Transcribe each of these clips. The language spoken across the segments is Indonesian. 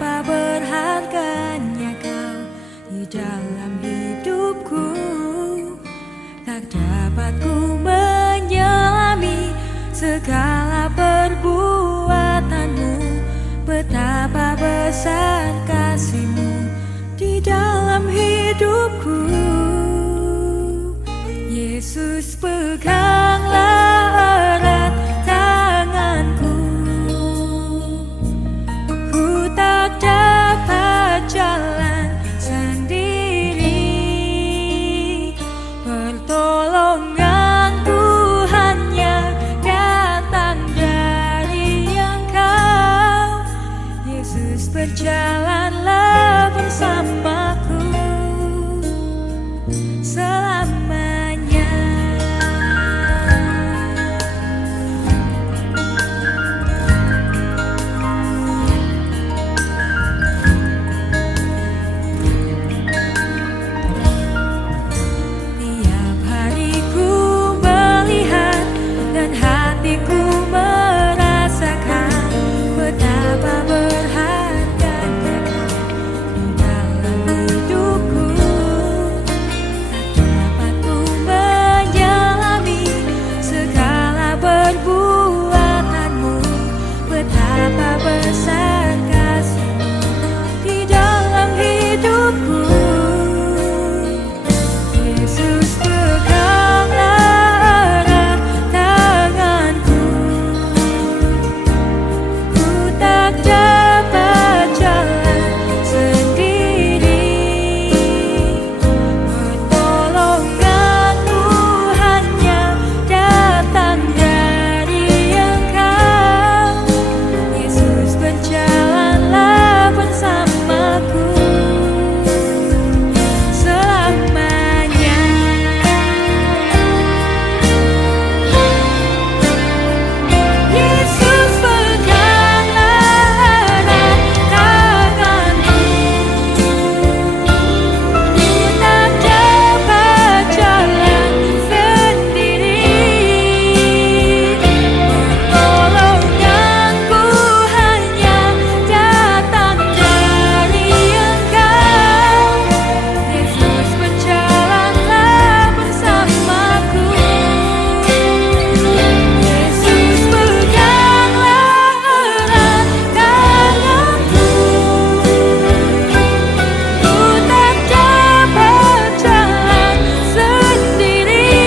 Betapa berharganya kau di dalam hidupku. Tak dapat ku menyelami segala perbuatanmu. Betapa besar kasih-Mu di dalam hidupku. Yesus, peganglah erat tanganku. Ku tak dapat jalan sendiri. Pertolonganku hanya datang dari Engkau. Yesus, berjalanlah bersamaku selamanya. Tiap hari ku melihat dan hatiku merasakan betapa berharganya Kau di dalam hidupku. Tak dapat ku menyelami segala perbuatanmu. Betapa besar kasih-Mu di dalam hidupku. Yesus, peganglah erat tanganku. Ku tak dapat jalan sendiri. Pertolonganku hanya datang dari Engkau. Yesus, berjalanlah bersamaku selamanya. Yesus, peganglah erat tanganku. Ku tak dapat jalan sendiri. Pertolonganku hanya datang dari Engkau. Yesus, berjalanlah bersamaku. Yesus, peganglah erat tanganku. Ku tak dapat jalan sendiri.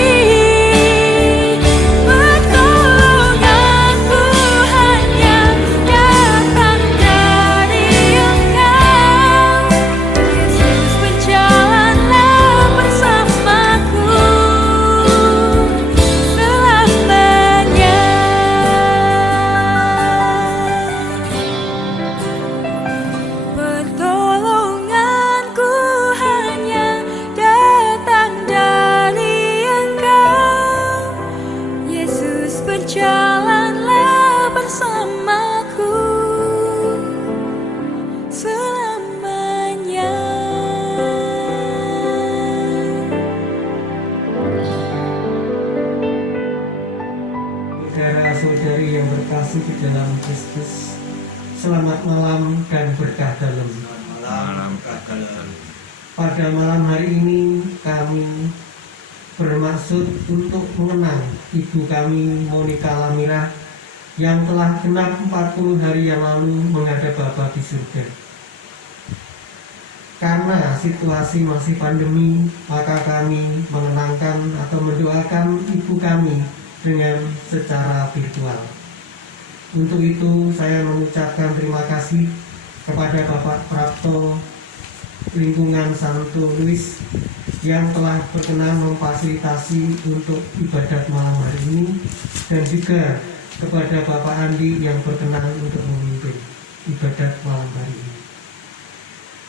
Pertolonganku hanya datang dari Engkau. Yesus, berjalanlah bersamaku selamanya. Pertolonganku hanya datang dari Engkau. Yesus, berjalanlah bersamaku selamanya. Saudara-saudari yang berkasih di dalam Kristus, selamat malam dan berkah dalam. Pada malam hari ini kami bermaksud untuk mengenang ibu kami Monica Lamira yang telah genap 40 hari yang lalu menghadap Bapa di surga. Karena situasi masih pandemi, maka kami mengenangkan atau mendoakan ibu kami dengan secara virtual. Untuk itu saya mengucapkan terima kasih kepada Bapak Prapto Lingkungan Santo Luis yang telah berkenan memfasilitasi untuk ibadat malam hari ini, dan juga kepada Bapak Andi yang berkenan untuk memimpin ibadat malam hari ini.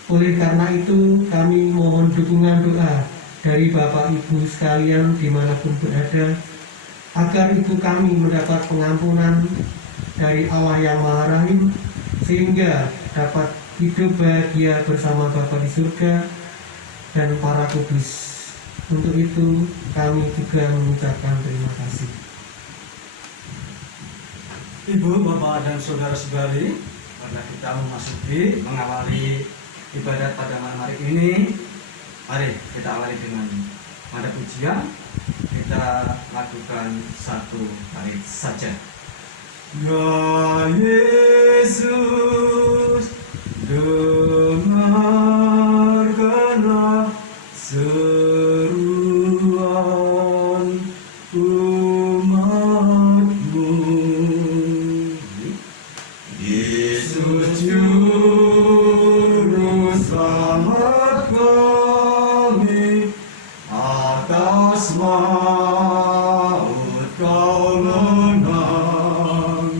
Oleh karena itu kami mohon dukungan doa dari Bapak Ibu sekalian dimanapun berada, agar ibu kami mendapat pengampunan dari Allah yang Maha Rahim, sehingga dapat hidup bahagia bersama Bapa di surga dan para kudus. Untuk itu kami juga mengucapkan terima kasih. Ibu, Bapak, dan saudara-saudari, karena kita mengawali ibadat pada malam hari ini, mari kita awali dengan pada pujian. Kita lakukan satu kali saja. Ya Yesus, dengarkanlah seruan umat-Mu. Yesus juru selamat kami, atas maut Kau menang.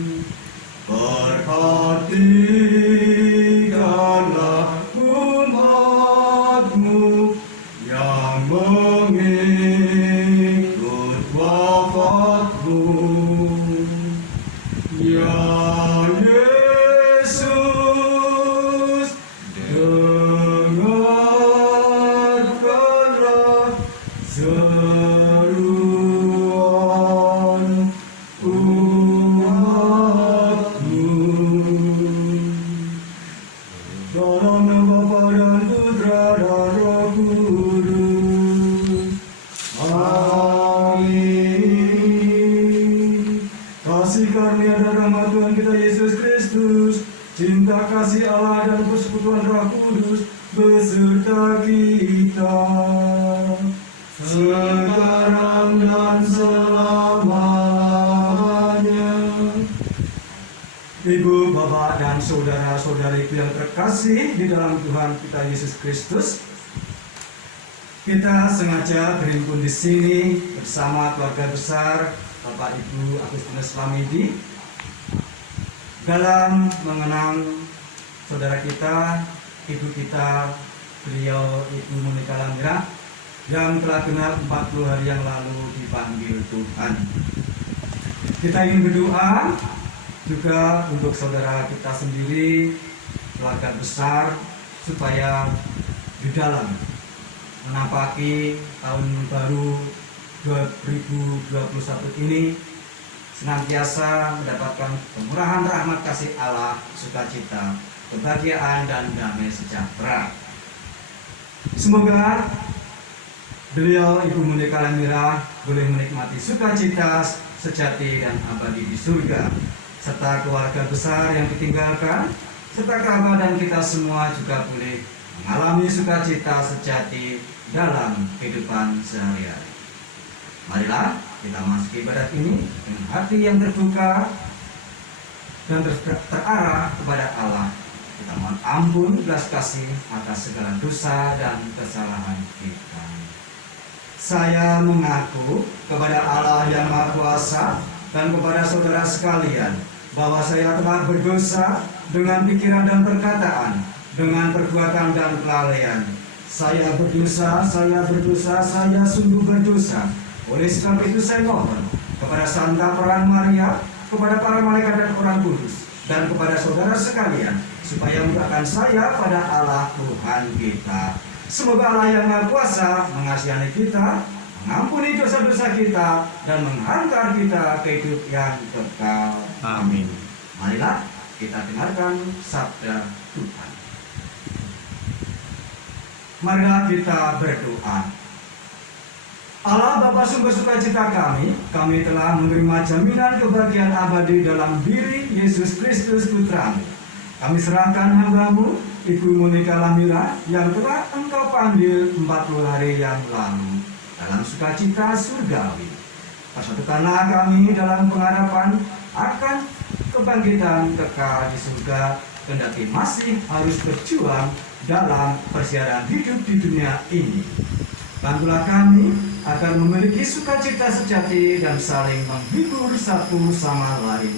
Perhatikanlah umat-Mu yang mengikut wafat-Mu. Ya Yesus, dengarkanlah seruan umat-Mu. Dalam nama Bapa dan Putra dan Roh Kudus. Amin. Kasih karunia dan rahmat Tuhan kita Yesus Kristus, cinta kasih Allah dan persekutuan Roh Kudus beserta kita sekarang dan selamanya. Ibu, bapak, dan saudara-saudariku yang terkasih di dalam Tuhan kita Yesus Kristus, kita sengaja berhimpun di sini bersama keluarga besar Bapak Ibu Agustinus Lamidi dalam mengenang saudara kita, ibu kita, beliau Ibu Monika Lamira, yang telah genap 40 hari yang lalu dipanggil Tuhan. Kita ingin berdoa juga untuk saudara kita sendiri, keluarga besar, supaya di dalam menapaki tahun baru 2021 ini senantiasa mendapatkan kemurahan rahmat kasih Allah, sukacita, kebahagiaan, dan damai sejahtera. Semoga beliau Ibu Monika Lamira boleh menikmati sukacita sejati dan abadi di surga, serta keluarga besar yang ditinggalkan, serta kerabat kita semua juga boleh mengalami sukacita sejati dalam kehidupan sehari-hari. Marilah kita masuki ibadat ini dengan hati yang terbuka dan terarah kepada Allah. Kita mohon ampun belas kasih atas segala dosa dan kesalahan kita. Saya mengaku kepada Allah yang Maha Kuasa dan kepada saudara sekalian bahwa saya telah berdosa dengan pikiran dan perkataan, dengan perbuatan dan kelalaian. Saya berdosa, saya sungguh berdosa. Oleh sebab itu saya mohon kepada Santa Peran Maria, kepada para malaikat dan orang kudus, dan kepada saudara sekalian, supaya mudahkan saya pada Allah Tuhan kita. Semoga Allah yang Maha Kuasa mengasihani kita, mengampuni dosa-dosa kita, dan menghantar kita ke hidup yang kekal. Amin. Marilah kita dengarkan sabda Tuhan. Marilah kita berdoa. Allah Bapa sumber sukacita kami telah menerima jaminan kebahagiaan abadi dalam diri Yesus Kristus Putra-Mu. Kami serahkan hamba-Mu, Ibu Monika Lamira, yang telah Engkau panggil 40 hari yang lalu dalam sukacita surgawi. Persatukanlah kami dalam pengharapan akan kebangkitan kekal di surga, kendati masih harus berjuang dalam perjalanan hidup di dunia ini. Bantulah kami agar memiliki sukacita sejati dan saling menghibur satu sama lain.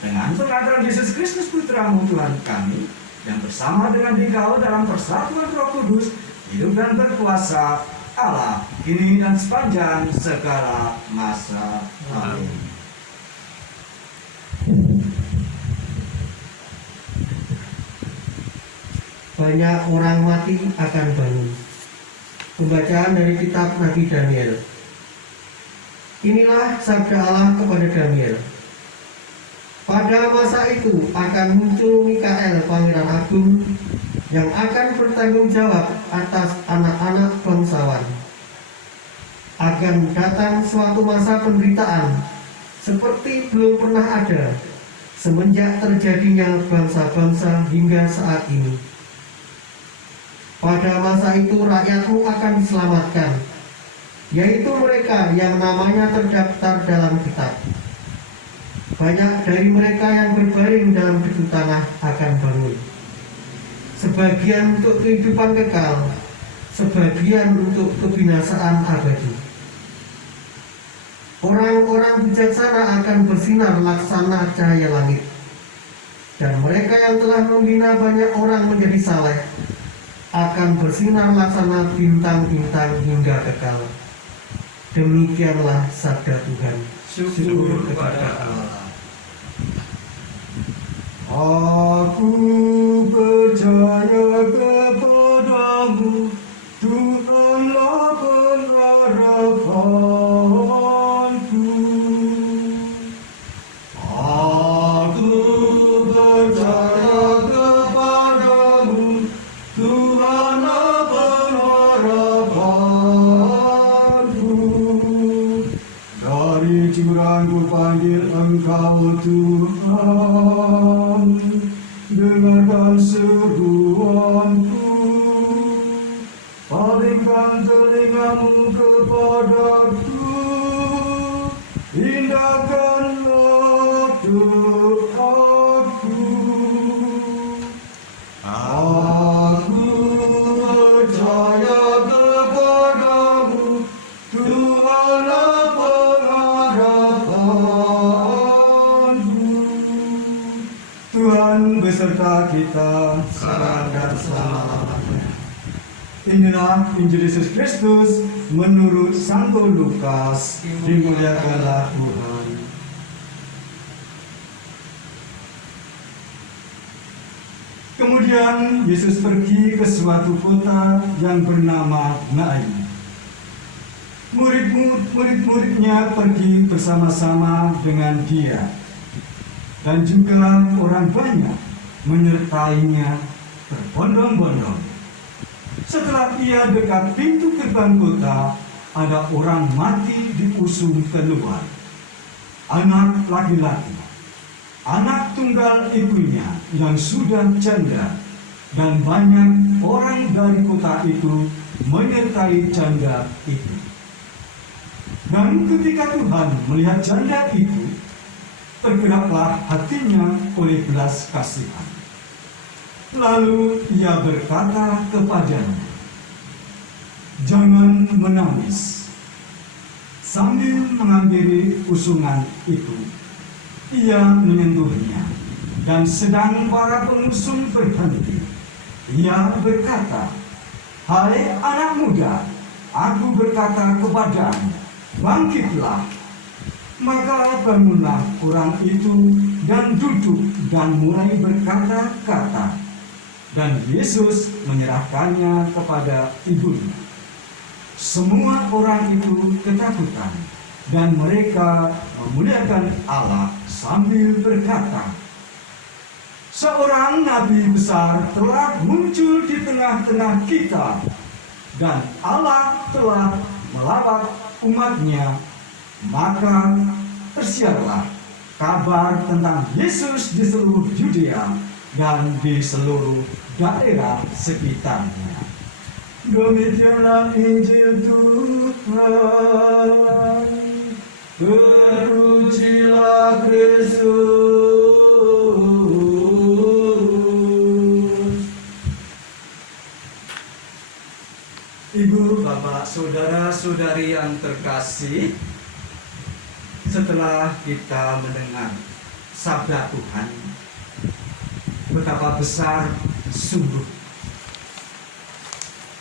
Dengan pengaturan Yesus Kristus Putra-Mu Tuhan kami, yang bersama dengan Dikau dalam persatuan Roh Kudus, hidup dan berkuasa Allah kini dan sepanjang segala masa. Amin. Banyak orang mati akan bangun. Pembacaan dari kitab Nabi Daniel. Inilah sabda Allah kepada Daniel. Pada masa itu akan muncul Mikael Pangeran Agung yang akan bertanggung jawab atas anak-anak bangsawan. Akan datang suatu masa penderitaan seperti belum pernah ada semenjak terjadinya bangsa-bangsa hingga saat ini. Pada masa itu rakyatmu akan diselamatkan, yaitu mereka yang namanya terdaftar dalam kitab. Banyak dari mereka yang berbaring dalam debu tanah akan bangun. Sebagian untuk kehidupan kekal, sebagian untuk kebinasaan abadi. Orang-orang bijaksana akan bersinar laksana cahaya langit. Dan mereka yang telah membina banyak orang menjadi saleh akan bersinar laksana bintang-bintang hingga kekal. Demikianlah sabda Tuhan. Syukur kepada Allah. Aku percaya kepadamu, Tuhanlah pengharapanku. Aku percaya kepadamu, Tuhanlah pengharapanku. Dari jurang ku panggil Engkau Tuhan, dengarkan seruanku, palingkan telingamu kepadaku, indahkanlah doaku. Aku percaya kepadamu, Tuhanlah pengharapanku. Tuhan beserta kita sekarang dan selamanya. Inilah Injil Yesus Kristus menurut Santo Lukas. Dimuliakanlah Tuhan. Kemudian Yesus pergi ke suatu kota yang bernama Nain. Murid-muridnya pergi bersama-sama dengan dia, dan juga orang banyak menyertainya berbondong-bondong. Setelah ia dekat pintu gerbang kota, ada orang mati diusung keluar. Anak laki-laki, anak tunggal ibunya yang sudah janda, dan banyak orang dari kota itu menyertai janda itu. Dan ketika Tuhan melihat janda itu, tergeraklah hatinya oleh belas kasihan. Lalu ia berkata kepadanya, "Jangan menangis." Sambil mengakhiri usungan itu, ia menyentuhnya, dan sedang para pengusung berhenti, ia berkata, "Hai anak muda, aku berkata kepadamu, bangkitlah." Maka bangunlah orang itu dan duduk dan mulai berkata-kata. Dan Yesus menyerahkannya kepada ibunya. Semua orang itu ketakutan, dan mereka memuliakan Allah sambil berkata, "Seorang nabi besar telah muncul di tengah-tengah kita, dan Allah telah melawat umatnya." Maka tersiarlah kabar tentang Yesus di seluruh Yudea dan di seluruh daerah sekitarnya. Demikianlah Injil Tuhan. Terpujilah Kristus. Ibu, bapak, saudara-saudari yang terkasih, setelah kita mendengar sabda Tuhan, betapa besar sungguh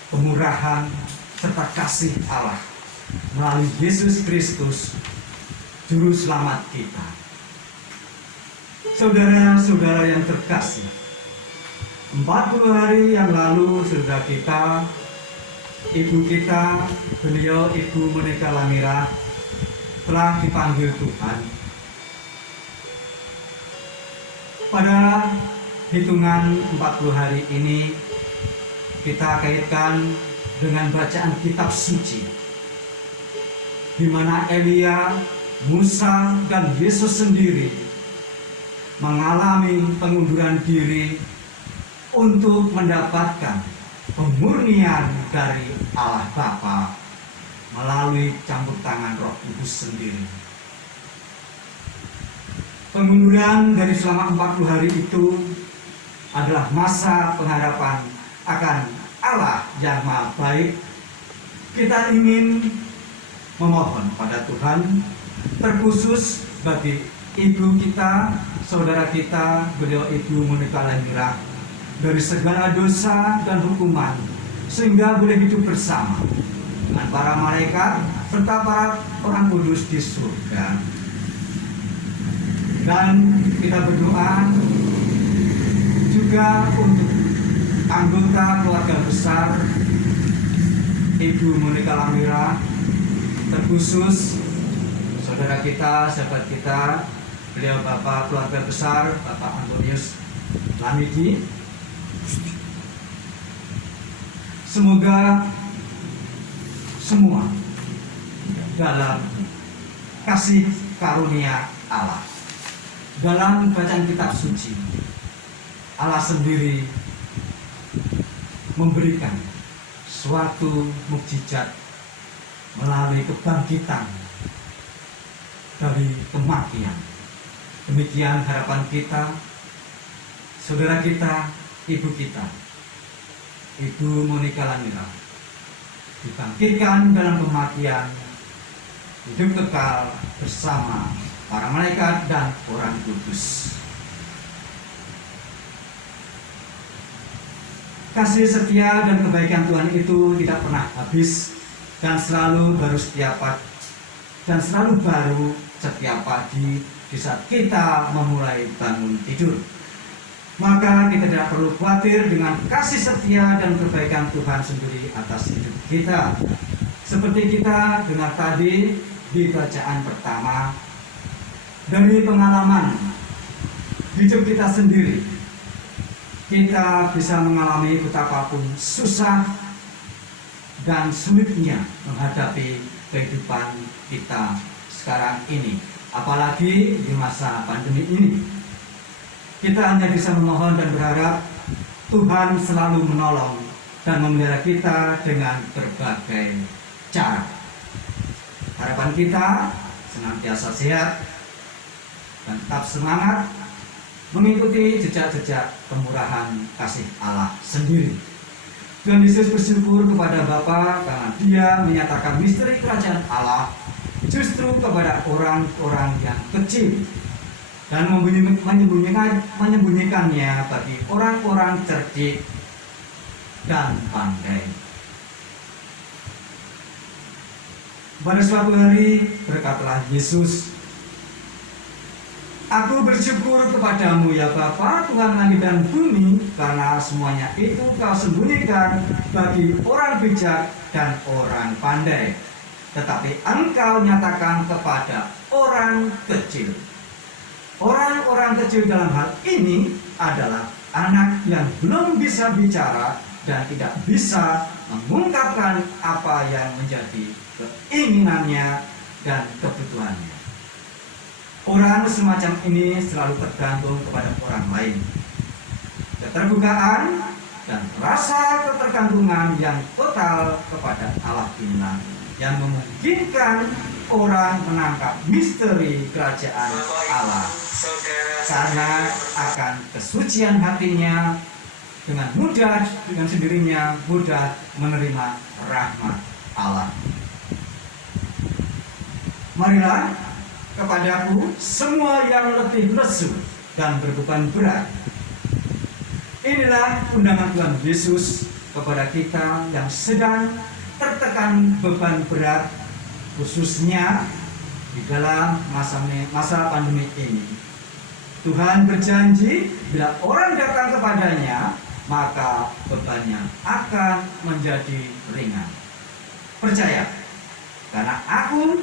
pemurahan serta kasih Allah melalui Yesus Kristus, Juru Selamat kita. Saudara-saudara yang terkasih, 40 hari yang lalu saudara kita, ibu kita, beliau Ibu Monika Lamira, telah dipanggil Tuhan. Pada hitungan 40 hari ini kita kaitkan dengan bacaan kitab suci, di mana Elia, Musa, dan Yesus sendiri mengalami pengunduran diri untuk mendapatkan pemurnian dari Allah Bapa melalui campur tangan Roh Kudus sendiri. Pengunduran dari selama 40 hari itu adalah masa pengharapan akan Allah yang Maha Baik. Kita ingin memohon pada Tuhan, terkhusus bagi ibu kita, saudara kita, beliau Ibu Monika Lamira, dari segala dosa dan hukuman, sehingga boleh hidup bersama dengan para malaikat serta para orang kudus di surga. Dan kita berdoa juga untuk anggota keluarga besar Ibu Monika Lamira, terkhusus saudara kita, sahabat kita, beliau Bapak keluarga besar Bapak Antonius Lamidi. Semoga semua dalam kasih karunia Allah, dalam bacaan kitab suci, Allah sendiri memberikan suatu mukjizat melalui kebangkitan dari kematian. Demikian harapan kita, saudara kita, ibu kita, Ibu Monika Lamira, dibangkitkan dalam kematian, hidup kekal bersama para malaikat dan orang kudus. Kasih setia dan kebaikan Tuhan itu tidak pernah habis dan selalu baru setiap pagi di saat kita memulai bangun tidur. Maka kita tidak perlu khawatir dengan kasih setia dan kebaikan Tuhan sendiri atas hidup kita. Seperti kita dengar tadi di bacaan pertama, dari pengalaman hidup kita sendiri, kita bisa mengalami betapapun susah dan sulitnya menghadapi kehidupan kita sekarang ini, apalagi di masa pandemi ini. Kita hanya bisa memohon dan berharap Tuhan selalu menolong dan memelihara kita dengan berbagai cara. Harapan kita senantiasa sehat dan tetap semangat mengikuti jejak-jejak kemurahan kasih Allah sendiri. Tuhan Yesus bersyukur kepada Bapa karena Dia menyatakan misteri kerajaan Allah justru kepada orang-orang yang kecil dan menyembunyikannya bagi orang-orang cerdik dan pandai. Pada suatu hari berkatalah Yesus, "Aku bersyukur kepadamu ya Bapa, Tuhan langit dan bumi, karena semuanya itu Kau sembunyikan bagi orang bijak dan orang pandai, tetapi Engkau nyatakan kepada orang kecil." Orang-orang kecil dalam hal ini adalah anak yang belum bisa bicara dan tidak bisa mengungkapkan apa yang menjadi keinginannya dan kebutuhannya. Orang semacam ini selalu tergantung kepada orang lain. Keterbukaan dan rasa ketergantungan yang total kepada Allah inilah yang memungkinkan orang menangkap misteri kerajaan Allah, karena akan kesucian hatinya dengan mudah, dengan sendirinya mudah menerima rahmat Allah. Marilah kepadaku semua yang letih lesu dan berbeban berat. Inilah undangan Tuhan Yesus kepada kita yang sedang tertekan beban berat, khususnya di dalam masa pandemi ini. Tuhan berjanji bila orang datang kepadanya, maka bebannya akan menjadi ringan. Percaya, karena aku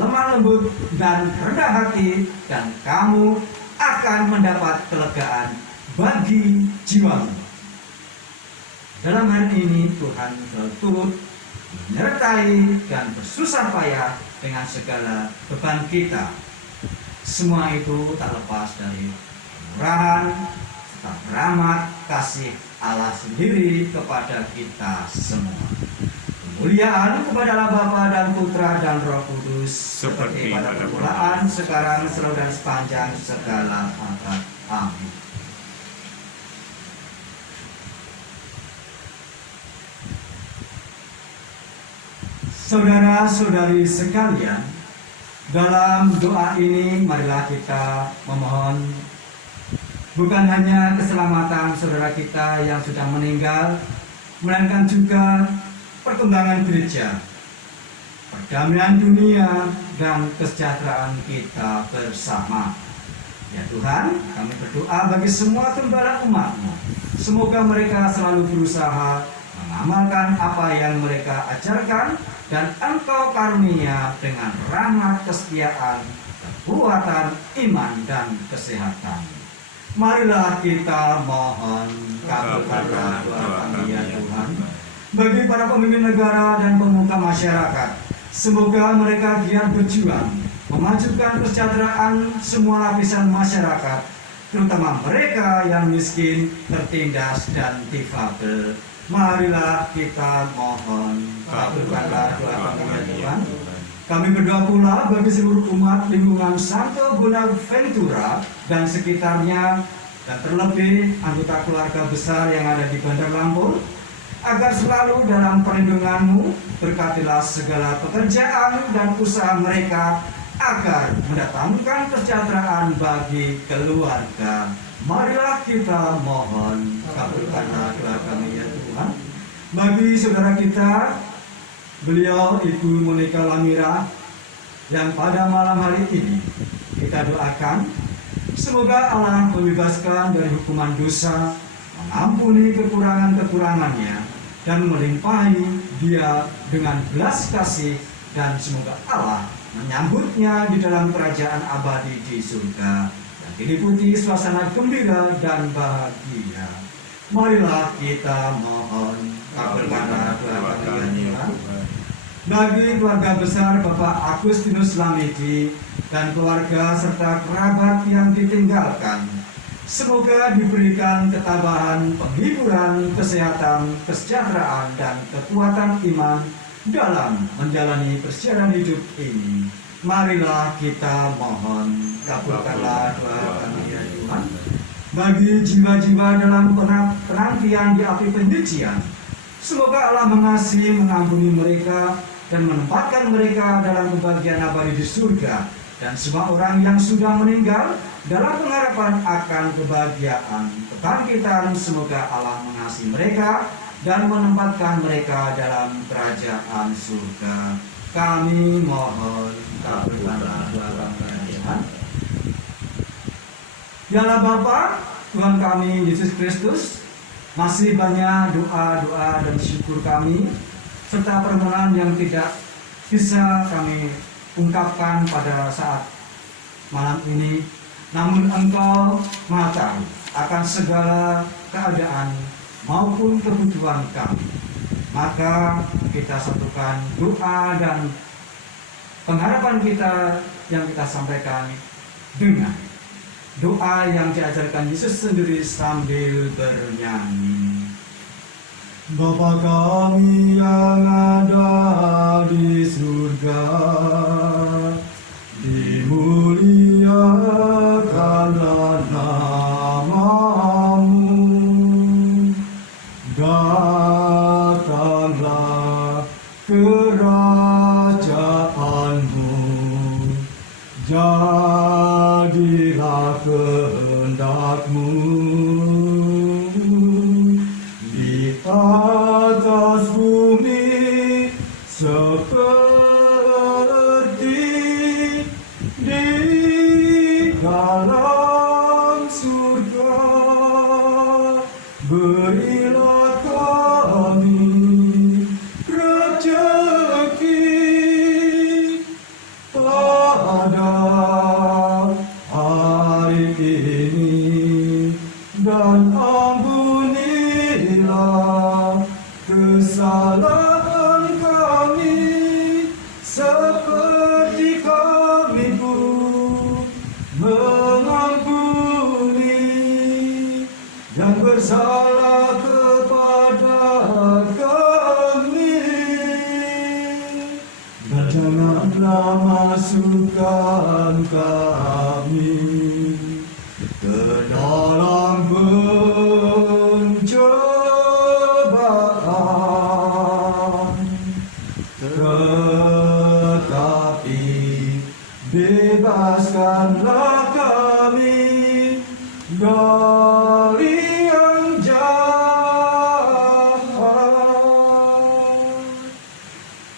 lemah lembut dan rendah hati, dan kamu akan mendapat kelegaan bagi jiwamu. Dalam hari ini Tuhan selalu turut menyertai dan bersusah payah dengan segala beban kita. Semua itu tak lepas dari kemurahan serta rahmat kasih Allah sendiri kepada kita semua. Kemuliaan kepada Allah Bapa dan Putra dan Roh Kudus seperti pada permulaan, sekarang, selalu dan sepanjang segala abad. Amin. Saudara-saudari sekalian, dalam doa ini marilah kita memohon bukan hanya keselamatan saudara kita yang sudah meninggal, melainkan juga perkembangan gereja, perdamaian dunia, dan kesejahteraan kita bersama. Ya Tuhan, kami berdoa bagi semua gembala umat-Mu. Semoga mereka selalu berusaha mengamalkan apa yang mereka ajarkan, dan Engkau karunia dengan rahmat, kesetiaan, kekuatan, iman, dan kesehatan. Marilah kita mohon, kabulkanlah doa kami ya Tuhan. Bagi para pemimpin negara dan pemuka masyarakat, semoga mereka giat berjuang memajukan kesejahteraan semua lapisan masyarakat, terutama mereka yang miskin, tertindas, dan difabel. Marilah kita mohon, kabulkanlah doa kami ya Tuhan. Kami berdoa pula bagi seluruh umat lingkungan Santo Bonaventura dan sekitarnya, dan terlebih anggota keluarga besar yang ada di Bandar Lampung, agar selalu dalam perlindungan-Mu. Berkatilah segala pekerjaan dan usaha mereka, agar mendatangkan kesejahteraan bagi keluarga. Marilah kita mohon, kabulkanlah doa kami ya Tuhan. Bagi saudara kita, beliau Ibu Monika Lamira, yang pada malam hari ini kita doakan, semoga Allah membebaskan dari hukuman dosa, mengampuni kekurangan-kekurangannya, dan melimpahi dia dengan belas kasih, dan semoga Allah menyambutnya di dalam kerajaan abadi di surga, yang diliputi suasana gembira dan bahagia. Marilah kita mohon, kabulkanlah doa kami ya Tuhan. Bagi keluarga besar Bapak Agustinus Lamidi dan keluarga serta kerabat yang ditinggalkan, semoga diberikan ketabahan, penghiburan, kesehatan, kesejahteraan, dan kekuatan iman dalam menjalani perjalanan hidup ini. Marilah kita mohon, kabulkanlah doa kami ya Tuhan. Bagi jiwa-jiwa dalam penantian di api penyucian, semoga Allah mengasihi, mengampuni mereka, dan menempatkan mereka dalam kebahagiaan abadi di surga. Dan semua orang yang sudah meninggal dalam pengharapan akan kebahagiaan kebangkitan, semoga Allah mengasihi mereka dan menempatkan mereka dalam kerajaan surga. Kami mohon, kabulkanlah doa kami ya Tuhan. Ya Allah Bapa, Tuhan kami Yesus Kristus, masih banyak doa-doa dan syukur kami serta permohonan yang tidak bisa kami ungkapkan pada saat malam ini. Namun Engkau Maha tahu akan segala keadaan maupun kebutuhan kami. Maka kita satukan doa dan pengharapan kita yang kita sampaikan dengan doa yang diajarkan Yesus sendiri sambil bernyanyi. Bapa kami yang ada di surga, dimuliakanlah nama-Mu, datanglah kerajaan-Mu, jadilah kehendak-Mu di atas bumi seperti di dalam surga. Berilah kami rezeki pada hari masukkan kami ke dalam pencobaan, tetapi bebaskanlah kami dari yang jahat.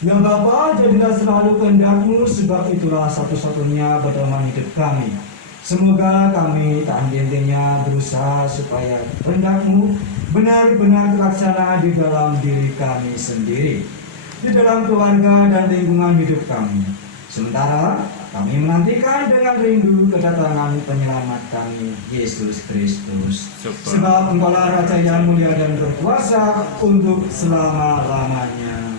Ya Bapa, jadilah selalu kehendak-Mu, sebab itulah satu-satunya pedoman hidup kami. Semoga kami tak henti-hentinya berusaha supaya kehendak-Mu benar-benar terlaksana di dalam diri kami sendiri, di dalam keluarga dan lingkungan hidup kami. Sementara kami menantikan dengan rindu kedatangan penyelamat kami, Yesus Kristus. Sebab Engkaulah Raja yang mulia dan berkuasa untuk selama-lamanya.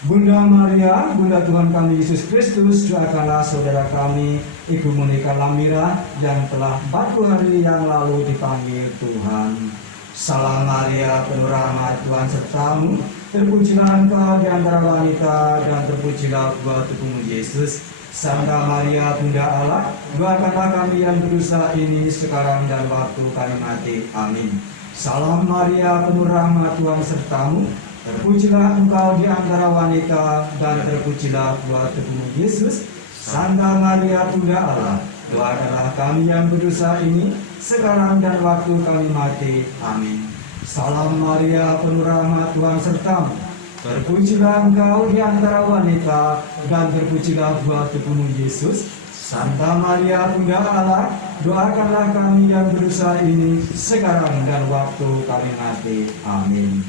Bunda Maria, Bunda Tuhan kami Yesus Kristus, doakanlah saudara kami, Ibu Monika Lamira, yang telah 40 hari yang lalu dipanggil Tuhan. Salam Maria, penuh rahmat, Tuhan sertamu, terpujilah Engkau di antara wanita, dan terpujilah buah tubuhmu Yesus. Santa Maria, Bunda Allah, doakanlah kami yang berdosa ini sekarang dan waktu kami mati. Amin. Salam Maria, penuh rahmat, Tuhan sertamu, terpujilah Engkau di antara wanita, dan terpujilah buah tubuhmu Yesus. Santa Maria, Bunda Allah, doakanlah kami yang berdosa ini sekarang dan waktu kami mati. Amin. Salam Maria, penuh rahmat, Tuhan sertamu, terpujilah Engkau di antara wanita, dan terpujilah buah tubuhmu Yesus. Santa Maria, Bunda Allah, doakanlah kami yang berdosa ini sekarang dan waktu kami mati. Amin.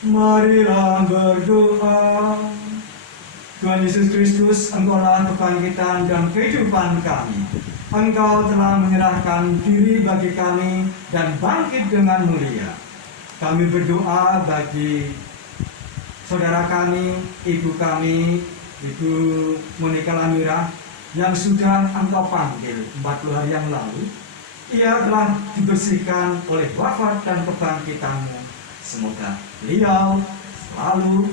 Marilah berdoa. Tuhan Yesus Kristus, Engkaulah kebangkitan dan kehidupan kami. Engkau telah menyerahkan diri bagi kami dan bangkit dengan mulia. Kami berdoa bagi saudara kami, Ibu Monika Lamira, yang sudah Engkau panggil 40 hari yang lalu. Ia telah dibersihkan oleh wafat dan kebangkitan-Mu. Semoga beliau selalu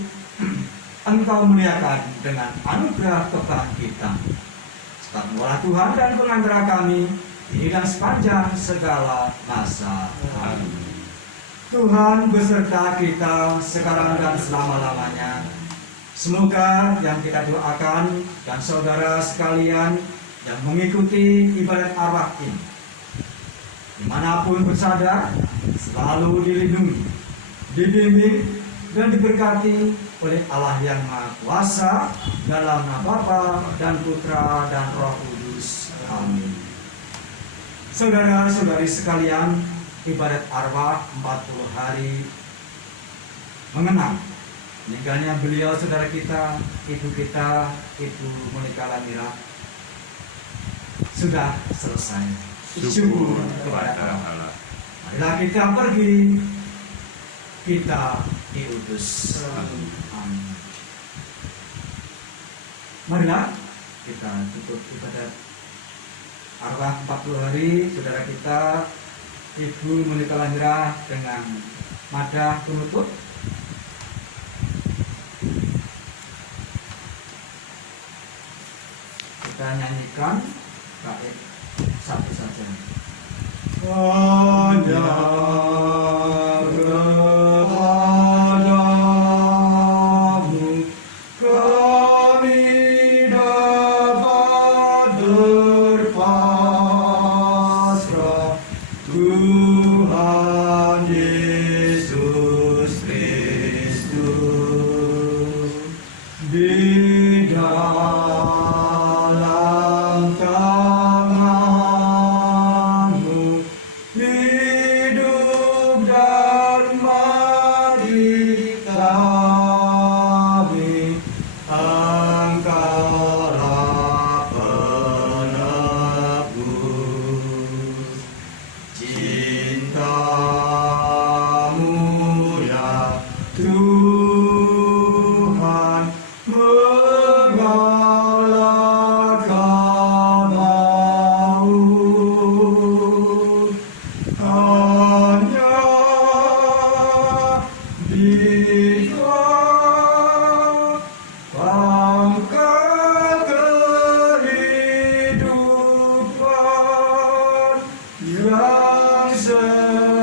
Engkau muliakan dengan anugerah kebangkitan. Sebab Tuhan dan pengantara kami ini dan sepanjang segala masa. Amin. Tuhan beserta kita sekarang dan selama-lamanya. Semoga yang kita doakan dan saudara sekalian yang mengikuti ibadat arwah ini, dimanapun bersada, selalu dilindungi, dibimbing, dan diberkati oleh Allah yang Maha Kuasa, dalam nama Bapa dan Putra dan Roh Kudus. Amin. Saudara-saudari sekalian, ibadat arwah 40 hari mengenang meninggalnya beliau, saudara kita, Ibu Monika Lamira, sudah selesai. Syukur kepada Allah. Marilah kita pergi, kita diutus. Amin. Marilah kita tutup ibadat arwah 40 hari saudara kita, Ibu Monika Lamira, dengan madah penutup. Kita nyanyikan bait satu saja.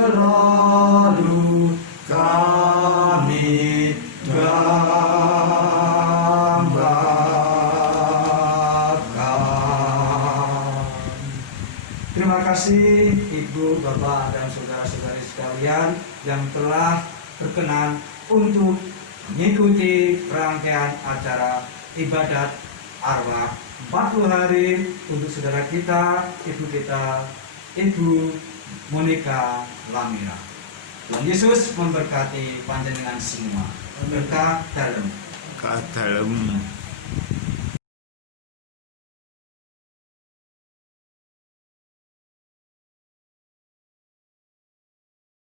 selalu kami dambakan. Terima kasih Ibu, Bapak, dan saudara-saudari sekalian yang telah berkenan untuk mengikuti rangkaian acara ibadat arwah 40 hari untuk saudara kita, Ibu Monica Lamira. Tuhan Yesus memberkati panjenengan semua. Berkah dalam. Ke dalam.